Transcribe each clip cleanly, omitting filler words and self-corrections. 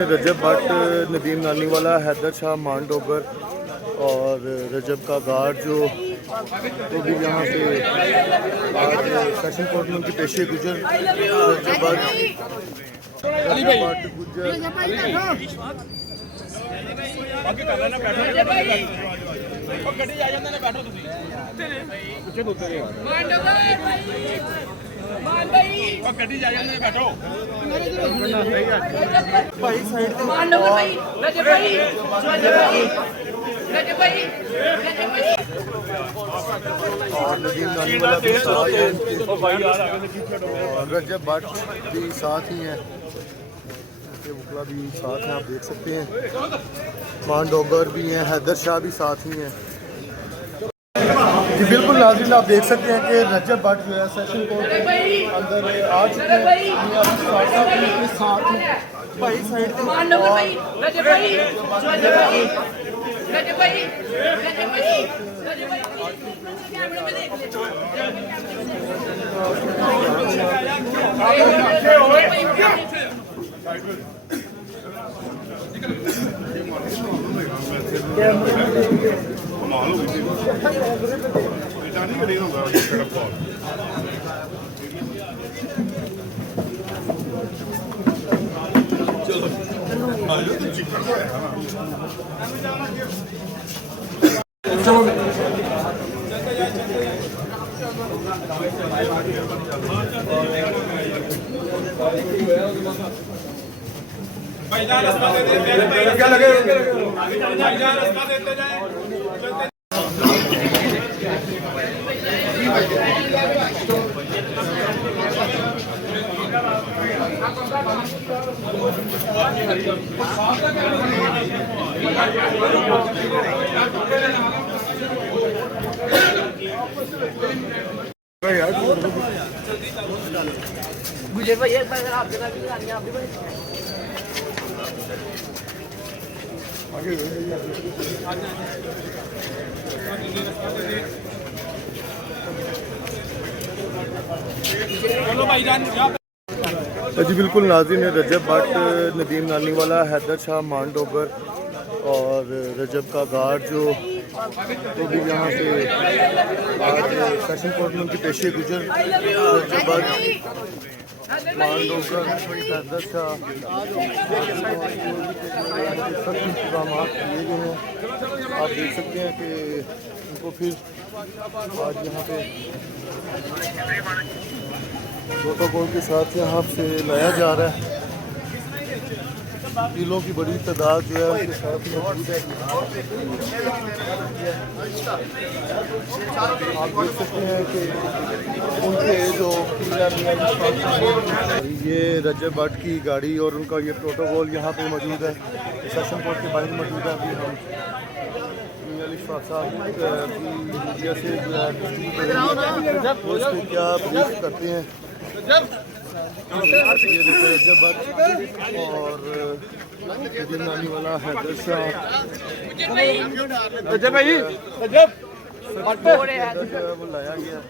रजब भट्ट, नदीम नानीवाला, हैदर शाह, मान डोगर और रजब का गार्ड जो तो भी यहाँ पे आज सेशन कोर्ट में उनकी पेशी गुजर रजब भट्ट गुजर और नदीम नानीवाला भी साथ है, रजब भट्ट भी साथ ही हैं, वकला भी साथ हैं, आप देख सकते हैं। मान डोगर भी हैं, हैदर शाह भी साथ ही हैं। जी बिल्कुल नाज़रीन, आप देख सकते हैं कि रजब भट्ट जो है सेशन कोर्ट के अंदर आ चुके हैं। साथ हैं भाई साइड क्या लगे रास्ता देते जाए। गुजर भाई एक बार आप जगह भी आनी आप भी चलो भाईजान। जी बिल्कुल नाज़रीन, रजब भट्ट, नदीम नानीवाला, हैदर शाह, मान डोगर और रजब का गार्ड जो तो भी यहाँ पे आज सेशन कोर्ट में उनकी पेशी गुजर रजब भट्ट, मान डोगर, हैदर शाह सब इंतजाम किए गए हैं। आप देख सकते हैं कि उनको फिर आज यहाँ पे प्रोटोकॉल के साथ यहाँ से लाया जा रहा है। दिलों की बड़ी तादाद जो है उनके साथ मौजूद है। आप देख सकते हैं कि उनके जो ये रजब भट्ट की गाड़ी और उनका ये प्रोटोकॉल यहाँ पे मौजूद है, सेशन कोर्ट के बाहर मौजूद है। अभी हम साहब की मीडिया से जो है क्या ब्रीफ करते हैं। ये रजब भट्ट और नदीम नानीवाला, हैदर शाह, रजब भाई वो लाया गया।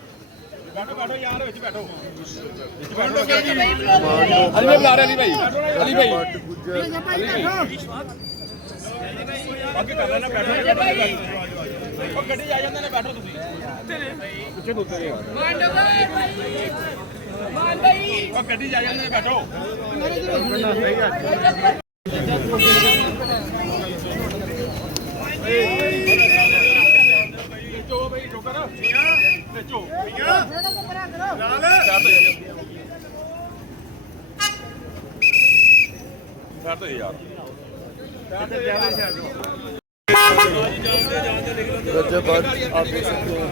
रजब भट्ट आप देख सकते हैं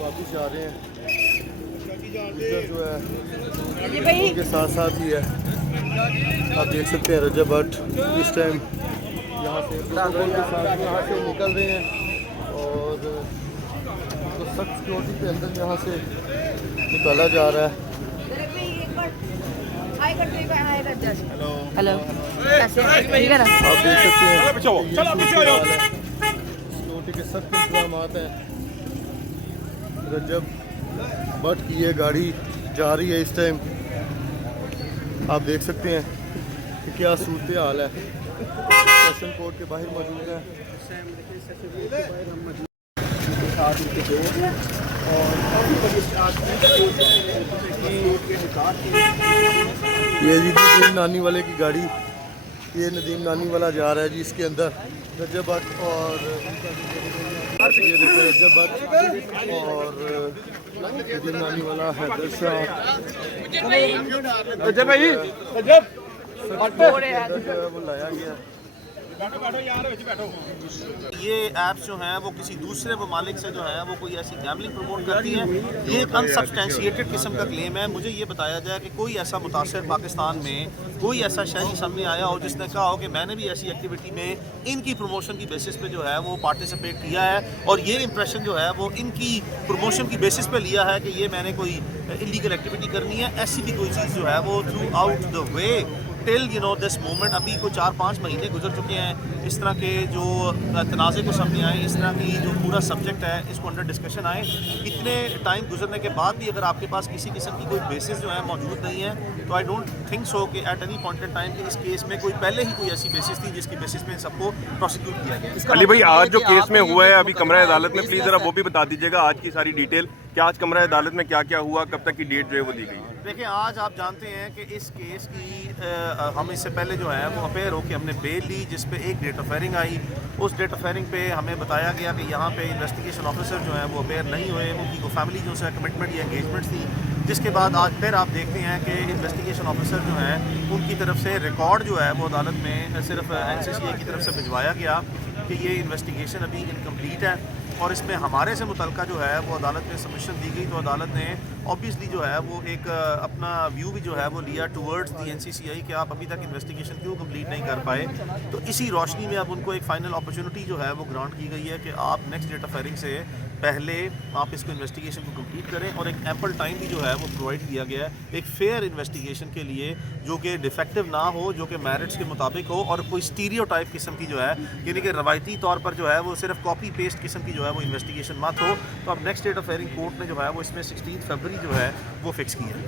वापस जा रहे हैं, जो है उनके साथ साथ ही है। आप देख सकते हैं रजब भट्ट इस टाइम यहाँ से प्रोटोकॉल के साथ यहाँ से निकल रहे हैं और तो सख्त सिक्योरिटी के अंदर यहाँ से निकाला जा रहा है। हेलो ठीक है ना, आप देख सकते हैं सिक्योरिटी के सख्त इंतजाम हैं। रजब भट्ट की ये गाड़ी जा रही है इस टाइम आप देख सकते हैं कि क्या सूरत हाल है। सेशन कोर्ट के बाहर मौजूद है ये जी नदीम नानी वाले की गाड़ी, ये नदीम नानी वाला जा रहा है जी, इसके अंदर रजब भट्ट और ये देखो रजब भट्ट और नदीम नानी वाला हैदर शाह रजब भाई वो लाया गया। ये ऐप्स जो हैं वो किसी दूसरे ममालिक से जो है वो कोई ऐसी गैमलिंग प्रमोट करती हैं, ये एक अनसब्सटेंशिएटेड किस्म का क्लेम है। मुझे ये बताया जाए कि कोई ऐसा मुतासर पाकिस्तान में कोई ऐसा शहरी सामने आया हो जिसने कहा हो कि मैंने भी ऐसी एक्टिविटी में इनकी प्रमोशन की बेसिस पे जो है वो पार्टिसिपेट किया है और ये इंप्रेशन जो है वो इनकी प्रमोशन की बेसिस पे लिया है कि ये मैंने कोई इलीगल एक्टिविटी करनी है। ऐसी भी कोई चीज़ जो है वो through out the way till this moment अभी को 4-5 महीने गुजर चुके हैं। इस तरह के जो तनाज़े को सामने आए, इस तरह की जो पूरा सब्जेक्ट है इसको अंडर डिस्कशन आए, इतने टाइम गुजरने के बाद भी अगर आपके पास किसी किस्म की कोई बेसिस जो है मौजूद नहीं है तो आई डोंट थिंक सो कि at any point in time कि इस केस में कोई पहले ही कोई ऐसी बेसिस थी जिसकी बेसिस पे सबको प्रोसिक्यूट किया गया। अली भाई आज जो केस में हुआ है अभी कमरा अदालत में, प्लीज जरा वो भी बता दीजिएगा आज की सारी डिटेल, क्या आज कमरा अदालत में क्या क्या हुआ, कब तक की डेट जो है वो दी गई। देखिए आज आप जानते हैं कि इस केस की हम इससे पहले जो है वो अपेयर होकर हमने बेल ली जिस पे एक डेट ऑफ हेयरिंग आई। उस डेट ऑफ हेयरिंग पे हमें बताया गया कि यहाँ पे इन्वेस्टिगेशन ऑफिसर जो है वो अपेयर नहीं हुए, उनकी को फैमिली जो है कमिटमेंट या एंगेजमेंट थी, जिसके बाद आज फिर आप देखते हैं कि इन्वेस्टिगेशन ऑफिसर जो हैं उनकी तरफ से रिकॉर्ड जो है वो अदालत में सिर्फ NCCA की तरफ से भिजवाया गया कि ये इन्वेस्टिगेशन अभी इनकम्प्लीट है और इसमें हमारे से मुतल्लिका जो है वो अदालत में सबमिशन दी गई। तो अदालत ने ऑब्वियसली जो है वो एक अपना व्यू भी जो है वो लिया टुवर्ड्स दी NCCI कि आप अभी तक इन्वेस्टिगेशन क्यों कंप्लीट नहीं कर पाए। तो इसी रोशनी में अब उनको एक फ़ाइनल अपॉर्चुनिटी जो है वो ग्रांट की गई है कि आप नेक्स्ट डेट ऑफ हेयरिंग से पहले आप इसको इन्वेस्टिगेशन को कंप्लीट करें और एक एम्पल टाइम भी जो है वो प्रोवाइड किया गया है एक फेयर इन्वेस्टिगेशन के लिए जो कि डिफेक्टिव ना हो, जो कि मेरिट्स के मुताबिक हो और कोई स्टीरियोटाइप किस्म की जो है यानी कि रवायती तौर पर जो है वो सिर्फ कॉपी पेस्ट किस्म की जो है वो इन्वेस्टिगेशन मत हो। तो अब next date of hearing court ने जो है वो इसमें 16 फरवरी जो है वो फिक्स की है।